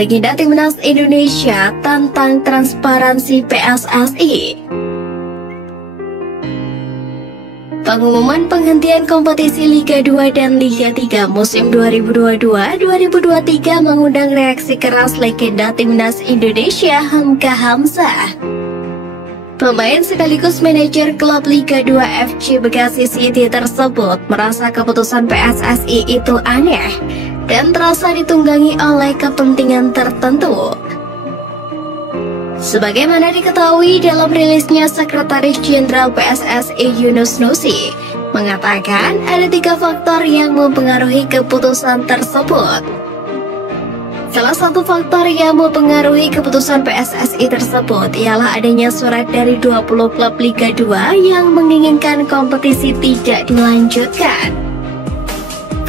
Legenda Timnas Indonesia tantang transparansi PSSI. Pengumuman penghentian kompetisi Liga 2 dan Liga 3 musim 2022-2023 mengundang reaksi keras legenda Timnas Indonesia Hamka Hamzah. Pemain sekaligus manajer klub Liga 2 FC Bekasi City tersebut merasa keputusan PSSI itu aneh dan terasa ditunggangi oleh kepentingan tertentu. Sebagaimana diketahui dalam rilisnya, Sekretaris Jenderal PSSI Yunus Nusi mengatakan ada 3 faktor yang mempengaruhi keputusan tersebut. Salah satu faktor yang mempengaruhi keputusan PSSI tersebut ialah adanya surat dari 20 klub Liga 2 yang menginginkan kompetisi tidak dilanjutkan.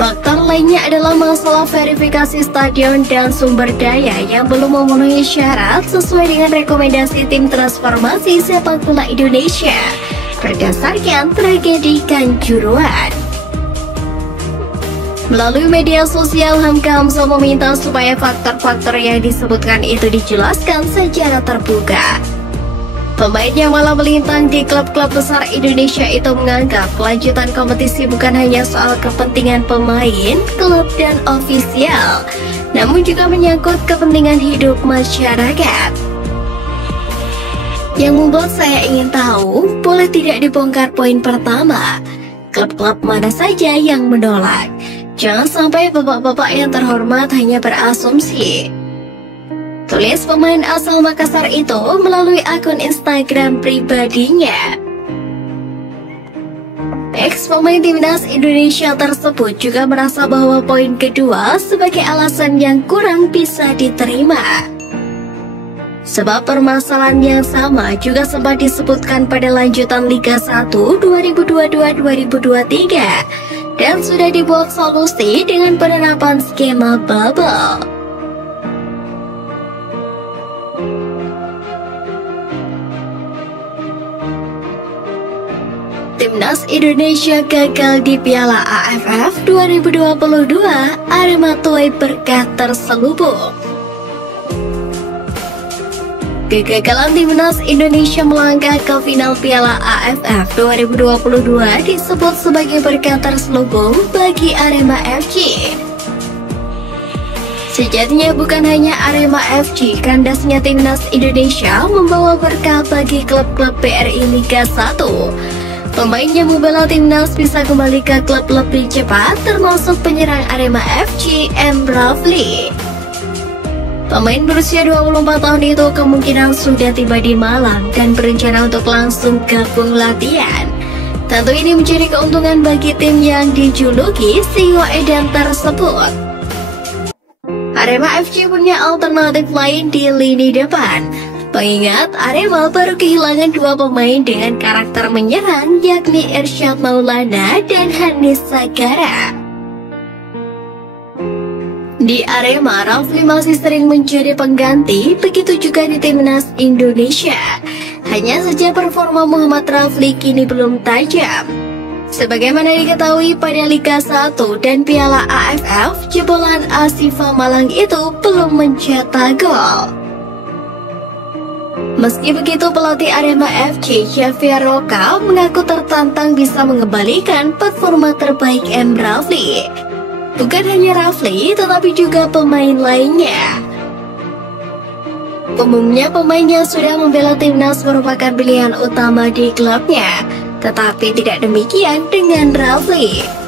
Faktor lainnya adalah masalah verifikasi stadion dan sumber daya yang belum memenuhi syarat sesuai dengan rekomendasi tim transformasi sepak bola Indonesia berdasarkan tragedi Kanjuruhan. Melalui media sosial, Hamka Hamzah meminta supaya faktor-faktor yang disebutkan itu dijelaskan secara terbuka. Pemain yang malah melintang di klub-klub besar Indonesia itu menganggap kelanjutan kompetisi bukan hanya soal kepentingan pemain, klub, dan ofisial, namun juga menyangkut kepentingan hidup masyarakat. Yang membuat saya ingin tahu, boleh tidak dibongkar poin pertama, klub-klub mana saja yang menolak. Jangan sampai bapak-bapak yang terhormat hanya berasumsi. Tulis pemain asal Makassar itu melalui akun Instagram pribadinya. Ex-pemain Timnas Indonesia tersebut juga merasa bahwa poin kedua sebagai alasan yang kurang bisa diterima. Sebab permasalahan yang sama juga sempat disebutkan pada lanjutan Liga 1 2022-2023 dan sudah dibuat solusi dengan penerapan skema bubble. Timnas Indonesia gagal di Piala AFF 2022, Arema tuai berkah terselubung. Kegagalan Timnas Indonesia melangkah ke final Piala AFF 2022 disebut sebagai berkah terselubung bagi Arema FC. Sejatinya bukan hanya Arema FC, kandasnya Timnas Indonesia membawa berkah bagi klub-klub BRI Liga 1. Pemain yang membela timnas bisa kembali ke klub lebih cepat, termasuk penyerang Arema FC, M. Rafli. Pemain berusia 24 tahun itu kemungkinan sudah tiba di Malang dan berencana untuk langsung gabung latihan. Tentu ini menjadi keuntungan bagi tim yang dijuluki Singo Edan tersebut. Arema FC punya alternatif lain di lini depan. Mengingat Arema baru kehilangan 2 pemain dengan karakter menyerang, yakni Irsyad Maulana dan Hanis Sagara. Di Arema, Rafli masih sering menjadi pengganti, begitu juga di Timnas Indonesia. Hanya saja performa Muhammad Rafli kini belum tajam. Sebagaimana diketahui pada Liga 1 dan Piala AFF, jebolan Asifa Malang itu belum mencetak gol. Meski begitu, pelatih Arema FC, Xavier Roca, mengaku tertantang bisa mengembalikan performa terbaik M. Rafli. Bukan hanya Rafli, tetapi juga pemain lainnya. Umumnya pemain yang sudah membela timnas merupakan pilihan utama di klubnya, tetapi tidak demikian dengan Rafli.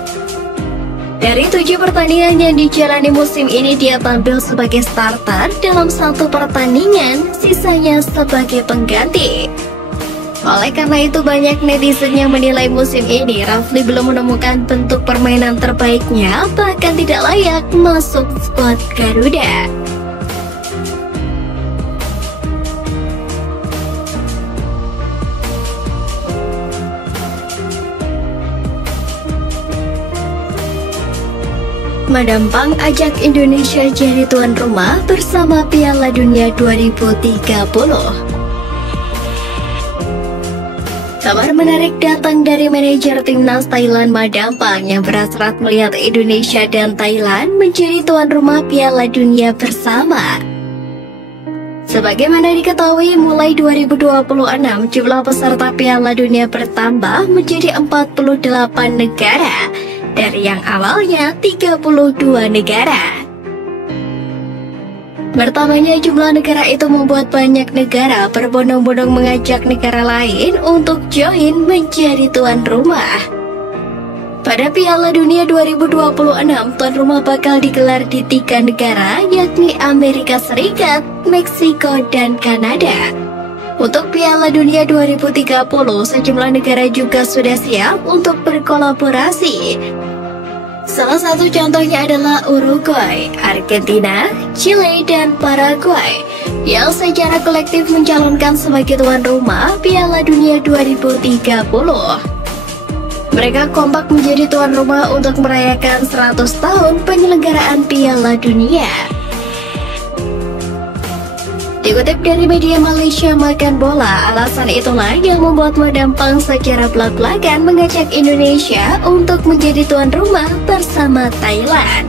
Dari 7 pertandingan yang dijalani musim ini, dia tampil sebagai starter dalam 1 pertandingan, sisanya sebagai pengganti. Oleh karena itu, banyak netizen yang menilai musim ini Rafli belum menemukan bentuk permainan terbaiknya, bahkan tidak layak masuk skuad Garuda. Madam Pang ajak Indonesia jadi tuan rumah bersama Piala Dunia 2030. Kabar menarik datang dari manajer timnas Thailand Madam Pang yang berhasrat melihat Indonesia dan Thailand menjadi tuan rumah Piala Dunia bersama. Sebagaimana diketahui, mulai 2026 jumlah peserta Piala Dunia bertambah menjadi 48 negara dari yang awalnya 32 negara. Bertambahnya jumlah negara itu membuat banyak negara berbondong-bondong mengajak negara lain untuk join menjadi tuan rumah. Pada Piala Dunia 2026, tuan rumah bakal digelar di 3 negara, yakni Amerika Serikat, Meksiko, dan Kanada. Untuk Piala Dunia 2030, sejumlah negara juga sudah siap untuk berkolaborasi. Salah satu contohnya adalah Uruguay, Argentina, Chile, dan Paraguay yang secara kolektif mencalonkan sebagai tuan rumah Piala Dunia 2030. Mereka kompak menjadi tuan rumah untuk merayakan 100 tahun penyelenggaraan Piala Dunia. Dikutip dari media Malaysia Makan Bola, alasan itulah yang membuat Madam Pang secara belak-belakan mengajak Indonesia untuk menjadi tuan rumah bersama Thailand.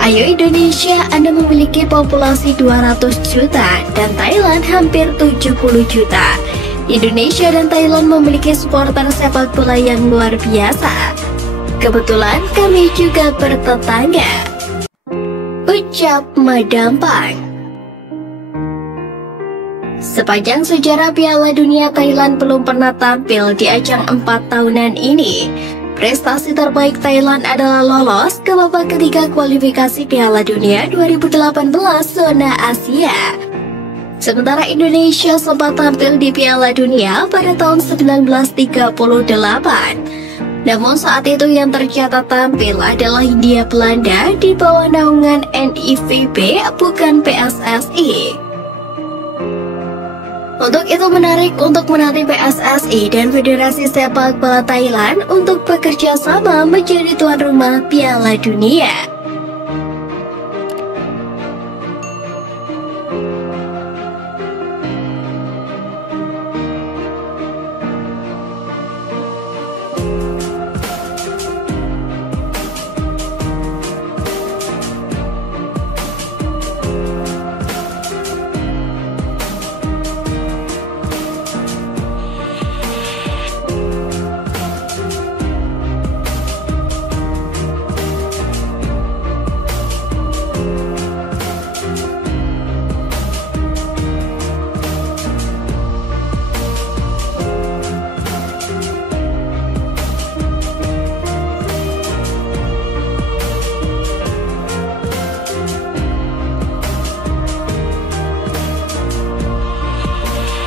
Ayo Indonesia, Anda memiliki populasi 200 juta dan Thailand hampir 70 juta. Indonesia dan Thailand memiliki supporter sepak bola yang luar biasa. Kebetulan kami juga bertetangga, ucap Madam Pang. Sepanjang sejarah Piala Dunia, Thailand belum pernah tampil di ajang 4 tahunan ini. Prestasi terbaik Thailand adalah lolos ke babak ketiga kualifikasi Piala Dunia 2018 zona Asia. Sementara Indonesia sempat tampil di Piala Dunia pada tahun 1938. Namun saat itu yang tercatat tampil adalah Hindia Belanda di bawah naungan NIVB, bukan PSSI. Untuk itu menarik untuk menanti PSSI dan Federasi Sepak Bola Thailand untuk bekerja sama menjadi tuan rumah Piala Dunia.